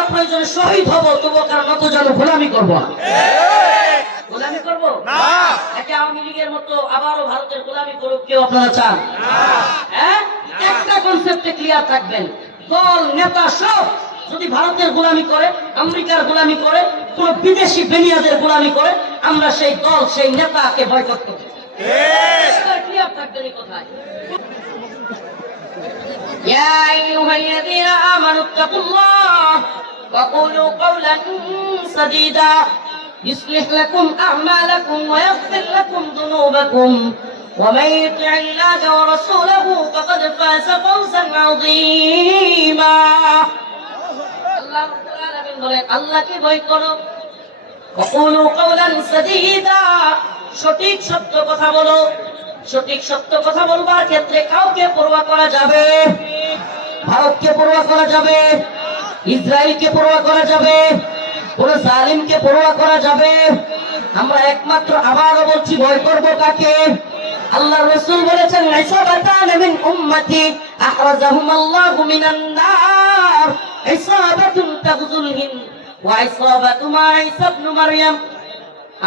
আমরা প্রয়োজনে শহীদ হব, তবুও কার মতো যেন গোলামি করবো না। গোলামি করবো না। একে আওয়ামী লীগের মতো আবারও ভারতের গোলামি করুক কেউ আপনারা চান? হ্যাঁ, একটা কনসেপ্টে ক্লিয়ার থাকবেন, দল নেতা সব যদি ভারতের গোলামি করে, আমেরিকার গোলামি করে, কোন বিদেশি বেনিয়াদের গোলামি করে, আমরা সেই দল সেই নেতাকে বয়কট করব। ক্লিয়ার থাকবেন এই কথায়। يا أيها الذين آمنوا اتقوا الله وقولوا قولا سديدا يصلح لكم أعمالكم ويغفر لكم ذنوبكم ومن يطع الله ورسوله فقد فاز فوزا عظيما الله تعالى বলেন আল্লাহকে ভয় করো وقولوا قولا سديدا সঠিক সত্য কথা বলো। সঠিক সত্য কথা বলবার ক্ষেত্রে কাউকে পরোয়া করা যাবে? ভারতকে পরোয়া করা যাবে? ইসরায়েলকে পরোয়া করা যাবে? কোন জালিমকে পরোয়া করা যাবে? আমরা একমাত্র আবারও বলছি ভয় করব কাকে? আল্লাহর রাসূল বলেছেন ইসাবাতান মিন উম্মতি আখরাজাহুমাল্লাহু মিনান নার ইসাবাতুন তাগজুল হিন্দ ওয়া ইসাবাতু মা ঈসা ইবনে মারইয়াম।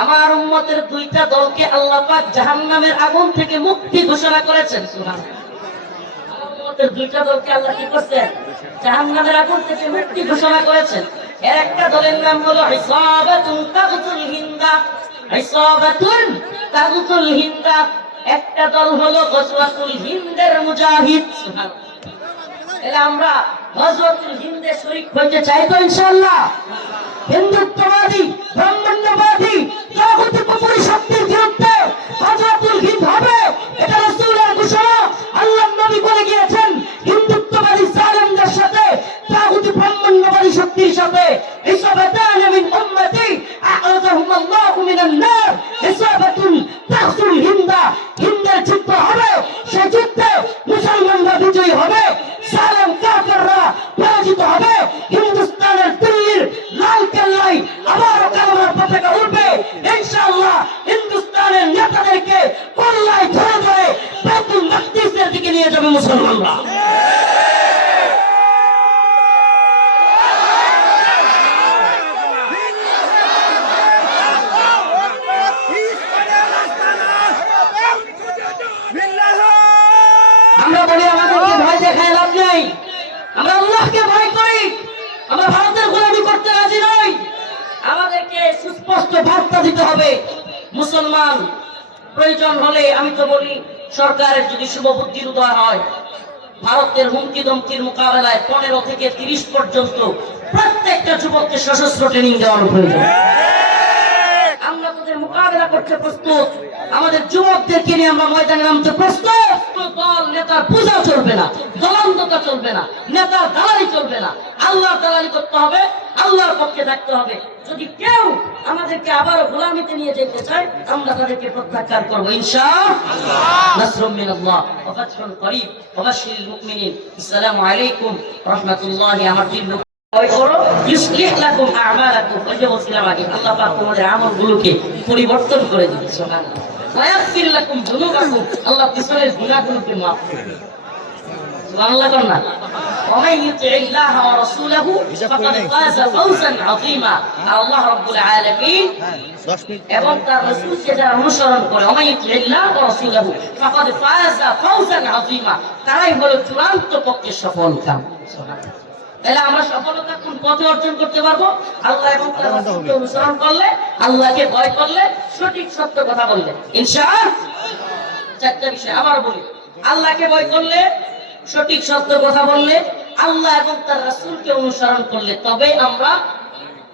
আমার উম্মতের দুইটা দলকে আল্লাহ পাক জাহান্নামের আগুন থেকে মুক্তি ঘোষণা করেছেন। সুবহানাল্লাহ। আমার উম্মতের দুইটা দলকে আল্লাহ কি করছেন? জাহান্নামের আগুন থেকে মুক্তি ঘোষণা করেছেন। এর একটা দলের নাম হলো ইসাবাতুন তাগজুল হিন্দা। ইসাবাতুন তাগজুল হিন্দা। একটা দল হলো গজওয়াতুল হিন্দের মুজাহিদ। সুবহানাল্লাহ। এলা আমরা গজওয়াতুল হিন্দে শরীক হইতে চাই তো ইনশাআল্লাহ? হিন্দুত্ববাদী ব্রাহ্মণ্যবাদী তাগুতি কুফরি শক্তির বিরুদ্ধে গজওয়াতুল হিন্দ হবে, এটা রাসূলের ঘোষণা। আল্লাহর নবী বলে গিয়েছেন হিন্দুত্ববাদী জালেমদের সাথে তাগুতি ব্রাহ্মণ্যবাদী শক্তির সাথে ইসাবাতান মিন উম্মতি আখরাজাহুমাল্লাহু মিনান নার ইসাবাতুন তাগজুল হিন্দা। হিন্দের যুদ্ধ হবে, সেই যুদ্ধে মুসলমানরা বিজয়ী হবে, জালেম কাফেররা পরাজিত হবে। হিন্দুস্তানের দিল্লির লাল কেল্লায় আবারও কালেমার পতাকা উঠবে ইনশাআল্লাহ। হিন্দুস্তানের নেতাদেরকে কল্লায় ধরে ধরে বাইতুল মাকদিসের দিকে নিয়ে যাবে মুসলমানরা। আমরা বলি আমাদেরকে ভয় দেখায় লাভ নেই, আমরা আল্লাহকে ভয় করি, আমরা ভারতের গোলামি করতে রাজি নই। আমাদেরকে সুস্পষ্ট বার্তা দিতে হবে, মুসলমান প্রয়োজন হলে আমি তো বলি সরকারের যদি শুভ বুদ্ধির উদয় হয়, ভারতের হুমকি ধমকির মোকাবেলায় 15 থেকে 30 পর্যন্ত প্রত্যেকটা যুবককে সশস্ত্র ট্রেনিং দেওয়ার প্রয়োজন। আমরা তাদের মোকাবেলা করতে প্রস্তুত, আমাদের যুবকদেরকে নিয়ে আমরা ময়দানে নামতে প্রস্তুত। দল নেতার পূজা চলবে না, দলান্ততা চলবে না, নেতার দালালি চলবে না। আল্লাহর দালালি করতে হবে, আল্লাহর পক্ষে থাকতে হবে। যদি কেউ আমাদেরকে আবারও গোলামিতে নিয়ে যেতে চায়, আমরা তাদেরকে প্রত্যাখ্যান করবো ইনশাআল্লাহ। নাসরুম মিনাল্লাহ ওয়া ফাতহুন করিব ওয়া বাশশিরিল মুমিনিন। আসসালামু আলাইকুম ওয়া রাহমাতুল্লাহি আমার দিন ইউসলিহ লাকুম আ'মালাকুম। ওই যে বলছিলাম আগে, আল্লাহ পাক তোমাদের আমলগুলোকে পরিবর্তন করে দিবে। সুবহানাল্লাহ। ওয়া ইয়াগফির লাকুম যুনুবাকুম। আল্লাহ পিছনের গুনাহগুলোকে maaf করে দিবে। সুবহানাল্লাহ করনা। ওয়া মান ইউতি'ইল্লাহ ওয়া রাসূলাহু ফাকাদ ফাযা ফাওজান আযীমা। আল্লাহ রাব্বুল আলামিন এবং তার রাসূলকে যারা অনুসরণ করে, ওয়া মান ইউতি'ইল্লাহ ওয়া রাসূলাহু ফাকাদ ফাযা ফাওজান আযীমা, তারাই হলো চূড়ান্ত পক্ষে সফল কাম। সুবহানাল্লাহ। তাহলে আমরা সফলতা কোন পথে অর্জন করতে পারবো? আল্লাহ এবং তার রাসূলকে অনুসরণ করলে, আল্লাহকে ভয় করলে, সঠিক সত্য কথা বললে ইনশাআল্লাহ। চারটা বিষয় আবার বলি, আল্লাহকে ভয় করলে, সঠিক সত্য কথা বললে, আল্লাহ এবং তার রাসূলকে অনুসরণ করলে, তবে আমরা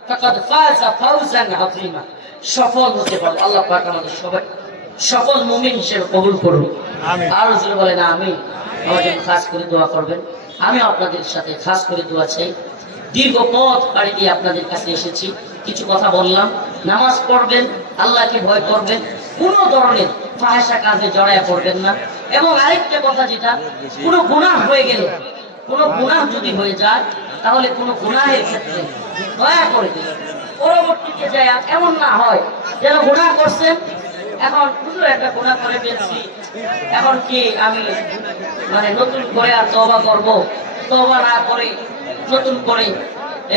ফাকাদ ফাযা ফাওজান আযীমা সফল হতে পারবো। আল্লাহ পাক আমাদের সবাই সফল মুমিন হিসেবে কবুল করুন, আমিন। আর জোরে বলেন আমিন। আমাদের খাস করে দোয়া করবেন। আমি আপনাদের সাথে খাস করে দোয়া চাই। দীর্ঘ পথ পাড়ি দিয়ে আপনাদের কাছে এসেছি, কিছু কথা বললাম। নামাজ পড়বেন, আল্লাহকে ভয় করবেন, কোনো ধরনের ফাহিশা কাজে জড়ায় পড়বেন না। এবং আরেকটা কথা, যেটা কোনো গুনাহ হয়ে গেলে, কোনো গুনাহ যদি হয়ে যায়, তাহলে কোনো গুনাহের ক্ষেত্রে দয়া করে দিন, পরবর্তীতে যায় এমন না হয় যেন গুনাহ করছেন, এখন হুজুর একটা গুনাহ করে ফেলছি, এখন কি আমি নতুন করে আর তওবা করব? তওবা না করে নতুন করে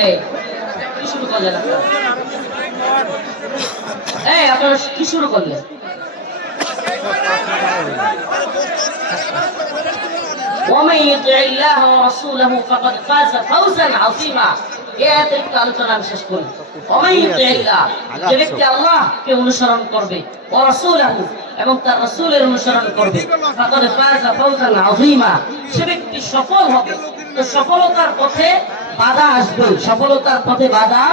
এই কি শুরু করলেন আপনারা? এই আপনারা কি শুরু করলেন? ومن يطع الله ورسوله فقد فاز فوزا عظيما একটু আলোচনা আমি শেষ করি। ومن يطع الله যে ব্যক্তি আল্লাহকে অনুসরণ করবে ও রাসূলহু এবং তার রাসূলের অনুসরণ করবে فقد فاز فوزا عظيما সে ব্যক্তি সফল হবে। তো সফলতার পথে বাধা আসবে, সফলতার পথে বাধা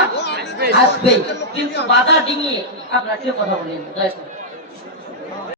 আসবে, কিন্তু বাধা ডিঙিয়ে আপনারা কেউ কথা বলেন দয়া করে।